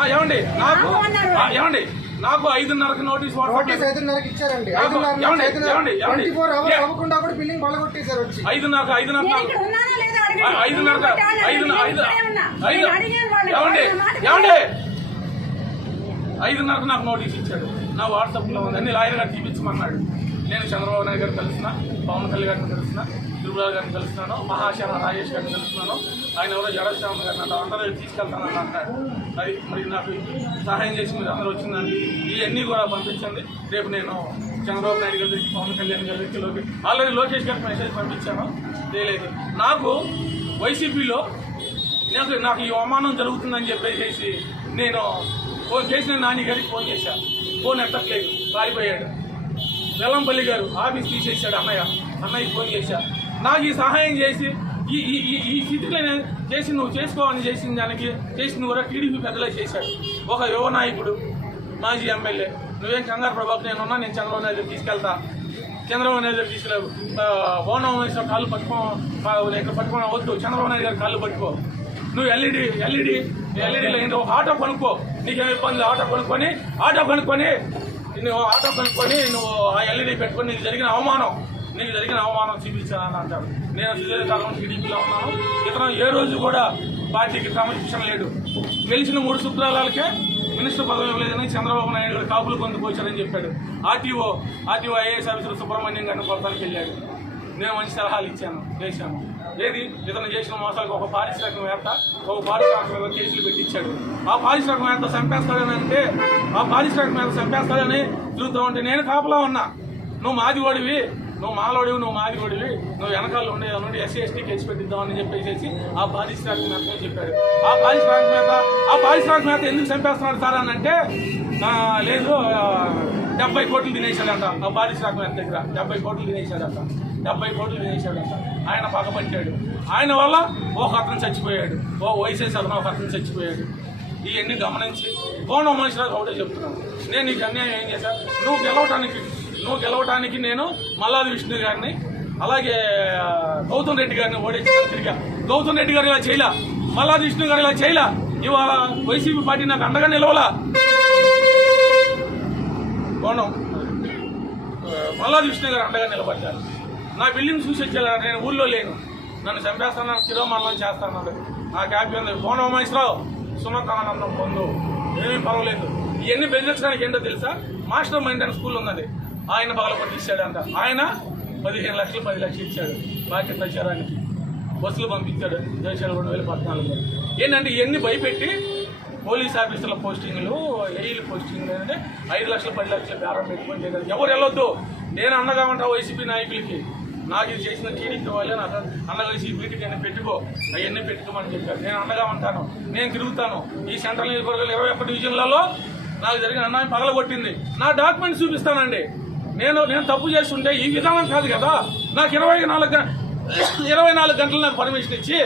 ఆ, ఏమండి? నాకు నాకు అన్నారు. ఆ, ఏమండి? నాకు ఐదున్నరకు నోటీస్ వాట్సాప్ నోటీస్ ఐదున్నరకి ఇచ్చారండి? ట్వంటీ ఫోర్ అవర్స్ అవ్వకుండా కూడా బిల్డింగ్ వచ్చి. ఐదున్నరకు ఐదున్నరకు ఐదు ఐదు. ఏమండి? ఏమండి? ఐదున్నరకు నాకు నోటీస్ ఇచ్చాడు. నా వాట్సాప్లో ఉందని ఉంది అన్ని లాయర్ గారు చూపించమన్నాడు. నేను చంద్రబాబు నాయుడు గారు కలుస్తున్న పవన్ కళ్యాణ్ గారిని కలుస్తున్నా తిరుమల గారిని కలుస్తున్నాను మహాశర రాజేష్ గారిని కలుస్తున్నాను ఆయన ఎవరో జడశ్యామ గారిని అంట అందరూ తీసుకెళ్తానని అంటాడు. అది మరి నాకు సహాయం చేసి మీరు అందరూ వచ్చిందండి. ఇవన్నీ కూడా పంపించండి. రేపు నేను చంద్రబాబు నాయుడు గారి దగ్గరికి పవన్ కళ్యాణ్ గారి దగ్గరికి ఆల్రెడీ లోకేష్ గారికి మెసేజ్ పంపించాను. చేయలేదు నాకు వైసీపీలో నాకు నాకు ఈ అవమానం జరుగుతుందని చెప్పేసి నేను ఫోన్ చేసిన నాని గారికి ఫోన్ చేశాను. ఫోన్ ఎత్తట్లేదు పారిపోయాడు. వెల్లంపల్లి గారు ఆఫీస్ తీసేసాడు అన్నయ్య. అన్నయ్య ఫోన్ చేశా. నాకు ఈ సహాయం చేసి ఈ ఈ ఈ- స్థితిలో నేను చేసి నువ్వు చేసుకోవాలని చేసిన దానికి చేసిన కూడా టీడీపీ పెద్దలే చేశాడు. ఒక యువ నాయకుడు మాజీ ఎమ్మెల్యే. నువ్వేం కంగారు ప్రభాక్ నేను ఉన్నా నేను చంద్రబాబు నాయుడు తీసుకెళ్తా. చంద్రబాబు నాయుడు దగ్గర తీసుకెళ్ళి ఓనం వేసిన కాళ్ళు పట్టుకో ఇక్కడ పట్టుకోవడం వద్దు. చంద్రబాబు నాయుడు గారు కాళ్ళు పట్టుకో. నువ్వు E ఎల్ఈడి ఎల్ఈడి ఎల్ఈడిలో ఒక ఆటో కొనుక్కో నీకేం ఇబ్బంది ఆటో కొనుక్కొని ఆటో కొనుక్కొని నువ్వు ఆటో కొనుక్కొని నువ్వు ఆ ఎల్ఈడి పెట్టుకొని నీకు జరిగిన అవమానం నీకు జరిగిన అవమానం చూపించానని అంటాడు నేను సుదీర్ఘకాలం టీడీపీలో ఉన్నాను. ఇతను ఏ రోజు కూడా పార్టీకి క్రమశిక్షణ లేడు గెలిచిన మూడు శుక్రాలకే మినిస్టర్ పదవి ఇవ్వలేదని చంద్రబాబు నాయుడు గారు కాపులు పొందుకోవచ్చారని చెప్పాడు. RTO RTO IAS officer Subrahmanyam గారిని కొడతానికి వెళ్ళాడు. నేను మంచి సలహాలు ఇచ్చాను. చేశాను ఏది ఇతను చేసిన మోసాలకు ఒక పారిశ్రామికవేత్త ఒక పారిశ్రామిక కేసులు పెట్టించాడు. ఆ పారిశ్రామికవేత్త చంపేస్తాడని అంటే ఆ పారిశ్రామికవేత్త చంపేస్తాడని చూస్తూ ఉంటే నేను కాపలా ఉన్నా. నువ్వు మాది ఓడివి నువ్వు మాలోడివి నువ్వు మాది ఓడివి నువ్వు వెనకాల ఉండే నుండి ఎస్సీ ఎస్టీ కేసు పెట్టిద్దామని చెప్పేసి ఆ పారిశ్రామికవేత్త చెప్పాడు. ఆ పారిశ్రామికవేత్త ఆ పారిశ్రామికవేత్త ఎందుకు చంపేస్తున్నాడు సార్ అని అంటే లేదు డెబ్బై కోట్లు తినేసాడంట ఆ పారిశ్రామికవేత్త దగ్గర డెబ్బై కోట్లు తినేసాడంట డెబ్బై కోట్లు వేసాడు ఆయన పగబట్టాడు ఆయన వల్ల ఒక అతను చచ్చిపోయాడు. ఓ వయసేసి అతను ఒక అతను చచ్చిపోయాడు. ఇవన్నీ గమనించి కోణం మనిషిలాగా ఒకటే చెప్తున్నాను నేను నీకు అన్యాయం ఏం చేశాను నువ్వు గెలవటానికి నువ్వు గెలవటానికి నేను మల్లాది విష్ణు గారిని అలాగే గౌతమ్ రెడ్డి గారిని ఓడించి తిరిగా. గౌతమ్ రెడ్డి గారు ఇలా చేయలా? మల్లాది విష్ణు గారు ఇలా చేయలా? ఇవాళ వైసీపీ పార్టీ నాకు అండగా నిలవలా? కోణం మల్లాది విష్ణు గారు అండగా నిలబడ్డారు. నా బిల్డింగ్ చూసి వచ్చేలా నేను ఊళ్ళో లేను. నన్ను చంపేస్తాను తిరోమరణం చేస్తాను. నా హ్యాపీ ఉంది. కోణం మహేశ్వరరావు. సున్నతానందం పొందు. ఏమీ పర్వాలేదు. ఇవన్నీ బెదిరించడానికి ఏంటో తెలుసా? మాస్టర్ మైండ్ అని స్కూల్ ఉన్నది. ఆయన పగల కొట్టించాడంట ఆయన పదిహేను లక్షలు పది లక్షలు ఇచ్చాడు. బాకీ ప్రచారానికి. బస్సులు పంపించాడు. దేశాలు రెండు వేల పద్నాలుగులో. ఏంటంటే ఇవన్నీ భయపెట్టి పోలీస్ ఆఫీసర్ల పోస్టింగ్లు ఏఈల పోస్టింగ్లు ఏంటంటే ఐదు లక్షలు పది లక్షలు బేరం పెట్టుకొని ఎవరు వెళ్ళొద్దు? నేను అండగా ఉంటా వైసీపీ నాయకులకి. నాకు ఇది చేసిన టీడీపీ వాళ్ళు నాకు అన్నగా ఈ వీటికి అన్ని పెట్టుకో అవన్నీ పెట్టుకోమని చెప్పారు. నేను అండగా ఉంటాను. నేను తిరుగుతాను. ఈ సెంట్రల్ నియోజకవర్గాలు ఇరవై ఒక్క డివిజన్లలో నాకు జరిగిన అన్యాయం పగలగొట్టింది. నా డాక్యుమెంట్స్ చూపిస్తానండి. నేను నేను తప్పు చేస్తుంటే ఈ విధానం కాదు కదా. నాకు ఇరవై నాలుగు ఇరవై నాలుగు గంటలు నాకు పర్మిషన్ ఇచ్చి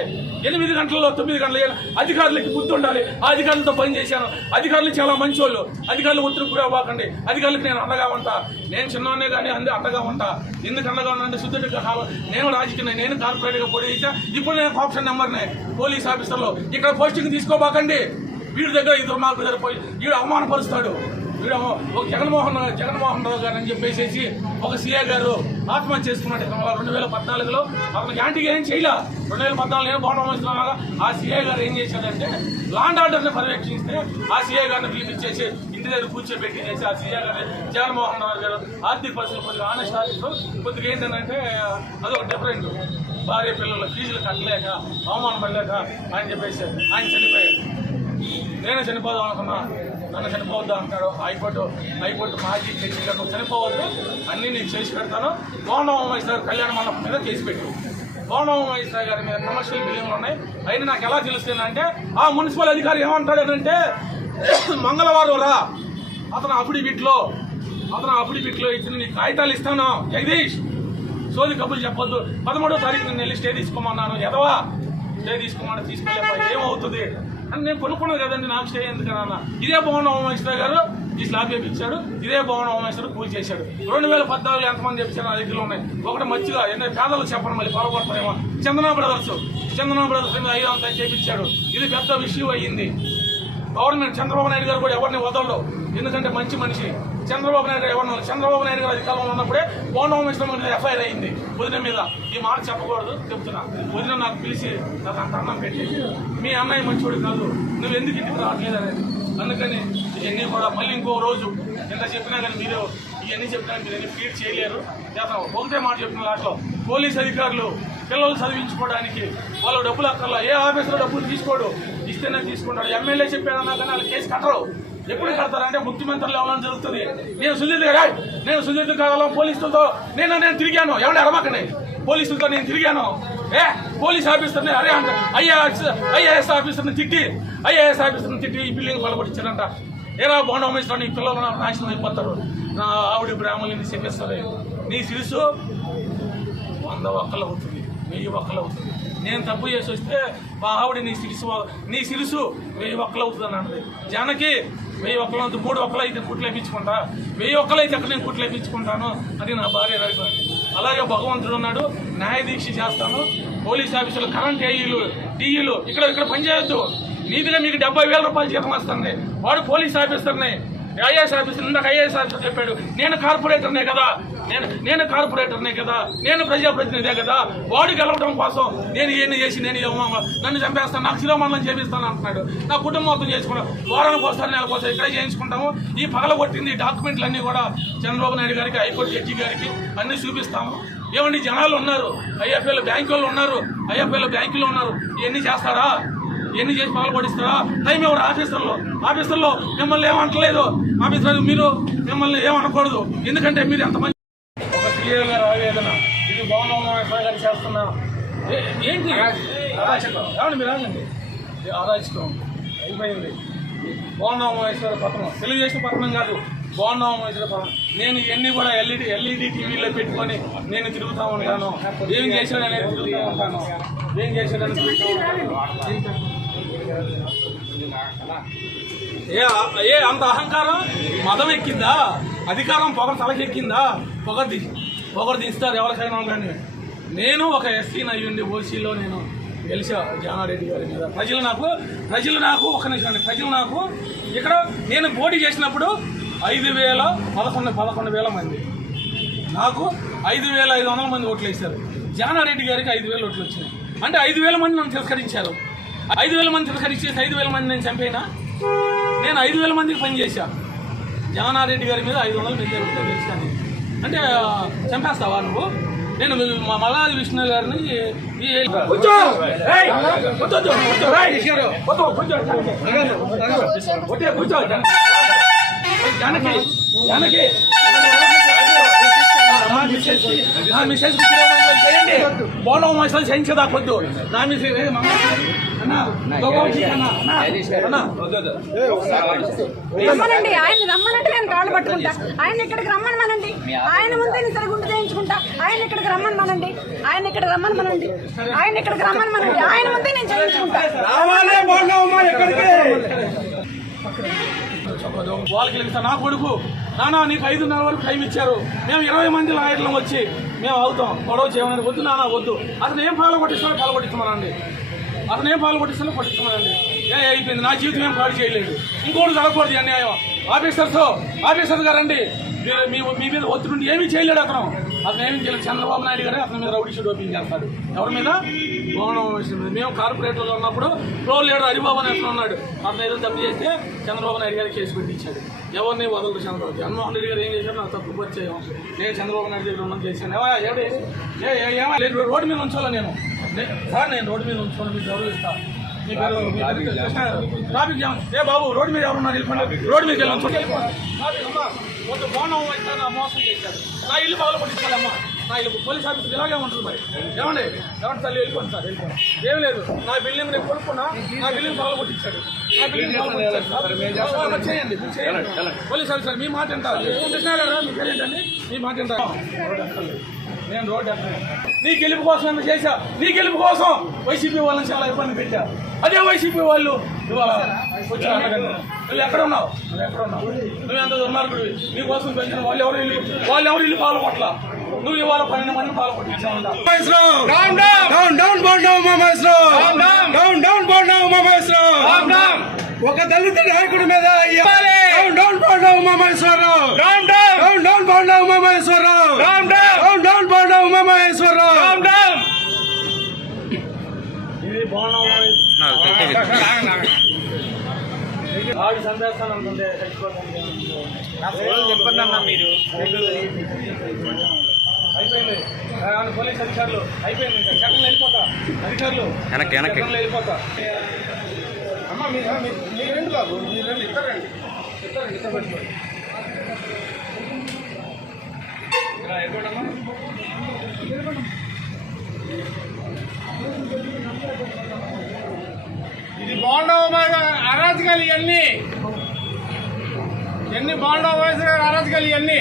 ఎనిమిది గంటల్లో తొమ్మిది గంటల అధికారులకి బుద్ధి ఉండాలి. ఆ అధికారులతో పని చేశాను. అధికారులు చాలా మంచోళ్ళు. అధికారులు ఒత్తిడి కూడా అవ్వకండి. అధికారులకు నేను అండగా ఉంటా. నేను చిన్నవానే కానీ అంది అండగా ఉంటా. ఎందుకు అండగా ఉన్నానంటే శుద్ధుడి నేను రాజకీయ నేను కార్పొరేట్గా పోటీ చేశా. ఇప్పుడు నేను ఆప్షన్ నెంబర్నే పోలీస్ ఆఫీసర్లో. ఇక్కడ పోస్టింగ్ తీసుకోబాకండి. వీడి దగ్గర ఇద్దరు మాకు దగ్గర పోయి వీడు అవమానపరుస్తాడు. ఒక జగన్మోహన్ జగన్మోహన్ రావు గారు అని చెప్పేసి ఒక సీఏ గారు ఆత్మహత్య చేసుకున్నాడు రెండు వేల పద్నాలుగులో. అతనికి యాంటీగా ఏం చేయలే? రెండు వేల పద్నాలుగు నేను బాగుండగా ఆ సీఏ గారు ఏం చేశాడంటే లాండ్ ఆర్డర్ని పర్యవేక్షిస్తే ఆ సీఏ గారిని పిలిపించేసి ఇంటి దగ్గర కూర్చోబెట్టి చేసి ఆ సీఏ గారిని జగన్మోహన్ రావు గారు ఆర్థిక పరిస్థితులు కొద్దిగా ఆనెస్ట్ ఆర్థికలు కొద్దిగా ఏంటంటే అదొక డిఫరెంట్ భార్య పిల్లల ఫీజులు కట్టలేక అవమానం పడలేక ఆయన చెప్పేసి ఆయన చనిపోయాడు. నేను చనిపోదాం అనుకున్నా. నన్ను చనిపోవద్దు అంటాడు. హైకోర్టు హైకోర్టు మాజీ జడ్జిగా నువ్వు చనిపోవద్దు. అన్నీ నేను చేసి పెడతాను. గోండమేశ్వర కళ్యాణ మండపం మీద కేసు పెట్టు. గోండమేశ్వర గారి మీద కమర్షియల్ బిల్డింగ్లు ఉన్నాయి. అయినా నాకు ఎలా తెలుస్తుందంటే ఆ మున్సిపల్ అధికారి ఏమంటాడంటే మంగళవారం రా. అతను అఫిడవిట్లో అతను అఫిడవిట్లో ఇచ్చిన నీ కాగితాలు ఇస్తాను. జగదీష్ సోది కబులు చెప్పొద్దు. పదమూడో తారీఖు నేను వెళ్ళి స్టే తీసుకోమన్నాను. ఎదవా? స్టే తీసుకోమని తీసుకెళ్ళిపోయి ఏమవుతుంది? అని నేను కొనుక్కున్నాను కదండి నాకు స్టే ఎందుకన్నా. ఇదే భవన్ హోమేశ్వర గారు ఈ స్లాబ్ చేపించాడు ఇదే భవన్ హోమేశ్వర పూజ చేశాడు. రెండు వేల పద్నాలుగు ఎంతమంది చెప్పించారు నా దగ్గర ఉన్నాయి. ఒకటి మంచిగా ఎన్నో పేదలు చెప్పడం మళ్ళీ పొరపడతారేమో చందనా బ్రదర్స్ చందనా బ్రదర్స్ మీద ఐదు అంతా చేపించాడు. ఇది పెద్ద విషయం అయ్యింది. గవర్నమెంట్ చంద్రబాబు నాయుడు గారు కూడా ఎవరిని వదలడు. ఎందుకంటే మంచి మనిషి. చంద్రబాబు నాయుడు గారు ఎవరిని చంద్రబాబు నాయుడు గారు అధికారంలో ఉన్నప్పుడే పోండం మిశ్రమ ఎఫ్ఐఆర్ అయింది. వదిన మీద. ఈ మాట చెప్పకూడదు చెప్తున్నా. వదిన నాకు పిలిచి నాకు అంత అన్నం పెట్టి మీ అన్నయ్య మంచివాడు కాదు. నువ్వు ఎందుకు ఇంటికి రావట్లేదు అనేది అందుకని ఇవన్నీ కూడా మళ్ళీ ఇంకో రోజు. ఎంత చెప్పినా కానీ మీరు ఇవన్నీ చెప్పినా మీరు అన్ని ఫీడ్ చేయలేరు? చేస్తాం. ఒకటే మాట చెప్పిన దాంట్లో పోలీస్ అధికారులు పిల్లలు చదివించుకోవడానికి వాళ్ళు డబ్బులు అక్కర్లా. ఏ ఆఫీసులో డబ్బులు తీసుకోడు. ఇస్తేనే తీసుకుంటాడు. ఎమ్మెల్యే చెప్పాడన్నా కానీ వాళ్ళు కేసు కట్టరు. ఎప్పుడు కడతారు? అంటే ముఖ్యమంత్రి లెవెల్ జరుగుతుంది నేను సుజిత్ గారు నేను సుజిత్ కావాలం? పోలీసులతో నేను నేను తిరిగాను. ఎవరు అరవకనే పోలీసులతో నేను తిరిగాను. ఏ? పోలీస్ ఆఫీసర్ని అరే అంట. ఐఏఎస్ ఐఏఎస్ ఆఫీసర్ని తిట్టి ఐఏఎస్ ఆఫీసర్ని తిట్టి ఈ బిల్డింగ్ బలపడిచ్చారంట ఏరా బోండం వేస్తాను నీ పిల్లలు నాశనం అయిపోతారు. నా ఆవిడ బ్రాహ్మణుని చెప్పేస్తారు నీ సిరుసు వంద ఒక్కలు అవుతుంది. వెయ్యి ఒక్కలు అవుతుంది. నేను తప్పు చేసి వస్తే మా ఆవిడ నీ సిరుసు నీ సిరుసు వెయ్యి ఒక్కలు అవుతుంది అన్నది. జానకి వెయ్యి ఒక్కలు అవుతుంది మూడు ఒక్కలు అయితే కుట్లు వేయించుకుంటా? వెయ్యి ఒక్కలు అయితే అక్కడ నేను కుట్లు వేయించుకుంటాను? అది నా భార్య అభిప్రాయం అలాగే భగవంతుడు ఉన్నాడు న్యాయదీక్ష చేస్తాను. పోలీస్ ఆఫీసులు కరెంట్ ఏఈలు టీఈలు ఇక్కడ ఇక్కడ పనిచేయొద్దు నీతిగా మీకు డెబ్బై వేల రూపాయలు జీతం వస్తుంది. వాడు పోలీస్ ఆఫీసర్ని ఐఏఎస్ ఆఫీసర్ ఇందాక ఐఏఎస్ ఆఫీసర్ చెప్పాడు. నేను కార్పొరేటర్నే కదా. నేను నేను కార్పొరేటర్నే కదా నేను ప్రజాప్రతినిధే కదా వాడు గెలవడం కోసం నేను ఏమి చేసి నేను ఏమో నన్ను చంపేస్తాను నాకు శిరోమండలం చేపిస్తాను అంటున్నాడు. నా కుటుంబంతో చేసుకున్నాడు వారానికి ఒకసారి నెలకు ఒకసారి ఇక్కడే చేయించుకుంటాము. ఈ పగల కొట్టింది డాక్యుమెంట్లు అన్నీ కూడా చంద్రబాబు నాయుడు గారికి హైకోర్టు జడ్జి గారికి అన్ని చూపిస్తాము. ఏమండి జనాలు ఉన్నారు ఐఎఫ్ఎల్ బ్యాంకు వాళ్ళు ఉన్నారు ఐఎఫ్ఎల్ బ్యాంకులు ఉన్నారు ఇవన్నీ చేస్తారా? ఎన్ని చేసి పగలు పడిస్తారా టైం ఎవరు? ఆఫీసర్లో. ఆఫీసర్లో మిమ్మల్ని ఏమంటలేదు. ఆఫీసర్ మీరు మిమ్మల్ని ఏమనకూడదు. ఎందుకంటే మీరు ఎంతమంది గారు ఆవేదన. ఇది భవనం గారు చేస్తున్నా. ఏంటి? ఏమండి మీరు ఆగండి. ఇది అరాచకం అయిపోయింది. భవనమేశ్వర పత్రం తెలుగుదేశం పత్రం కాదు భవనమేశ్వర పత్రం నేను ఇవన్నీ కూడా ఎల్ఈడి ఎల్ఈడి టీవీలో పెట్టుకొని నేను తిరుగుతా ఉంటాను. ఏం చేశాడు అనేది తిరుగుతూ ఉంటాను. ఏం చేశాడు ఉంటాను. ఏ ఏ అంత అహంకారం? మదం ఎక్కిందా? అధికారం పొగ తలకెక్కిందా? పొగ ఒకరు తీస్తారు ఎవరికైనా కానీ నేను ఒక ఎస్సీ అయ్యుండి ఓసీలో నేను గెలిచా జానారెడ్డి గారి మీద. ప్రజలు నాకు ప్రజలు నాకు ఒక నిమిషం ప్రజలు నాకు ఇక్కడ నేను పోటీ చేసినప్పుడు ఐదు వేల పదకొండు పదకొండు వేల మంది. నాకు ఐదు వేల ఐదు వందల మంది ఓట్లు వేశారు. జానారెడ్డి గారికి ఐదు వేలు ఓట్లు వచ్చినాయి. అంటే ఐదు వేల మంది నన్ను తిరస్కరించారు. ఐదు వేల మంది తిరస్కరించేసి ఐదు వేల మంది నేను చంపేనా? నేను ఐదు వేల మందికి పని జానారెడ్డి గారి మీద ఐదు వందల మంది గెలిచాను అంటే చంపేస్తావా నువ్వు? నేను మా మల్లాది విష్ణు గారిని. జానకి జానకి. నా మిస్సెస్ చేయండి. బోనం మసాలు చేయించదా కొద్దు నా మిస్సెస్ రమ్మనండి ఆయన రమ్మనంటే నేను కాళ్ళు పట్టుకుంటా. ఆయన ఇక్కడికి రమ్మనమనండి ఆయన ముందే నేను సరే గుండు చేయించుకుంటా. ఆయన ఇక్కడికి రమ్మనమనండి ఆయన ఇక్కడ రమ్మనమనండి ఆయన ఇక్కడికి రమ్మనమనండి ఆయన ముందే నేను చేయించుకుంటా. వాళ్ళకి తెలుసా నా కొడుకు. నానా నీకు ఐదున్నర వరకు టైం ఇచ్చారు. మేము ఇరవై మంది లాయర్లం వచ్చి మేము అవుతాం. గొడవ చేయమని వద్దు నానా వద్దు. అతను ఏం పాలు కొట్టిస్తాడో పాలు కొట్టిస్తామనండి అతను ఏం పాలు కొట్టిస్తాడో కొట్టిస్తామనండి ఏ అయిపోయింది. నా జీవితం ఏం పాడు చేయలేదు. ఇంకోటి జరగకూడదు అన్యాయం. ఆఫీసర్స్ ఆఫీసర్ గారండి. మీరు- మీ మీ మీద ఒత్తిడి ఏమీ చేయలేడు అతను. అతను ఏమీ చేయలేదు చంద్రబాబు నాయుడు గారే అతని మీద రౌడీ షీట్ ఓపెన్ చేస్తాడు. ఎవరి మీద? మౌనం మేము కార్పొరేటర్లో ఉన్నప్పుడు ప్రో లీడర్ హరిబాబు అని అతను ఉన్నాడు. అతను ఏదో తప్పు చేస్తే చంద్రబాబు నాయుడు గారు కేసు పెట్టించాడు. ఎవరిని వదలరు చంద్రబాబు. జగన్మోహన్ రెడ్డి గారు ఏం చేశారు? నాకు తప్పు పరిచయం. నేను చంద్రబాబు నాయుడు దగ్గర ఉన్నాను చేశాను. ఏమో ఎవడే ఏ లేదు రోడ్డు మీద ఉంచాలా నేను? సార్ నేను రోడ్డు మీద ఉంచుకోను మీకు గౌరవిస్తాను మీ పేరు. Traffic jam. ఏ బాబు రోడ్డు మీద ఎవరున్నారు వెళ్ళిపోండి రోడ్డు మీద కొంచెం బాగున్నాం అయితే నా మోసం చేశారు. నా ఇల్లు పగల కొట్టించాలమ్మా నా ఇల్లు పోలీస్ ఆఫీస్ ఇలాగే ఉంటుంది మరి. ఏమండి? ఏమండి తల్లి వెళ్ళిపోండి సార్ వెళ్ళిపోండి. ఏం లేదు. నా బిల్డింగ్ నేను కొనుక్కున్నా నా బిల్డింగ్ పగల కొట్టించాడు. నా బిల్డింగ్ చేయండి మీరు చేయండి. పోలీస్ ఆఫీసర్ మీ మాట ఎంత? కృష్ణ గారు మీ పేరు ఏంటండి మీ మాట ఎంత? నేను రోడ్ ఎక్కను. నీ గెలుపు కోసం ఎంత చేశా? నీ గెలుపు కోసం వైసీపీ వాళ్ళని చాలా ఇబ్బంది పెట్టా. అదే వైసీపీ వాళ్ళు. ఇవాళ వచ్చి అడగండి. నువ్వు ఎక్కడ ఉన్నావు? నువ్వు ఎక్కడ ఉన్నావు? నువ్వు ఎంత దుర్మార్గుడు? నీ కోసం పెంచిన వాళ్ళు ఎవరు ఇల్లు వాళ్ళు ఎవరు ఇల్లు పాలు కొట్ల నువ్వు ఇవాళ పన్నెండు మంది పాలు కొట్టించా Down, down, down, down, burn down, Mama Islam. Down, down, down, down, burn down, Mama Islam. ఒక దళిత నాయకుడి మీద down down Bonda Umamaheswararao down down down down Umamaheswararao Umamaheswararao చెప్పండి అన్న మీరు. అయిపోయింది. ఆ, పోలీస్ అధికారులు. అయిపోయింది. ఇంకా సెకండ్లు వెళ్ళిపోతా. అధికారులు. వెనక్కి, వెనక్కి. వెళ్ళిపోతా. అమ్మ మీరు బాబు. మీరు రండి. ఇద్దరు రండి. ఇద్దరు రండి. ఇది బాగుండవు అరాజకాలు ఇవన్నీ ఎన్ని బాగుండవు వయసు అరాజకాలు ఇవన్నీ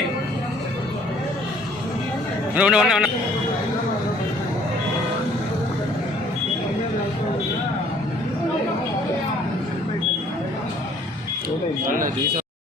తీసా.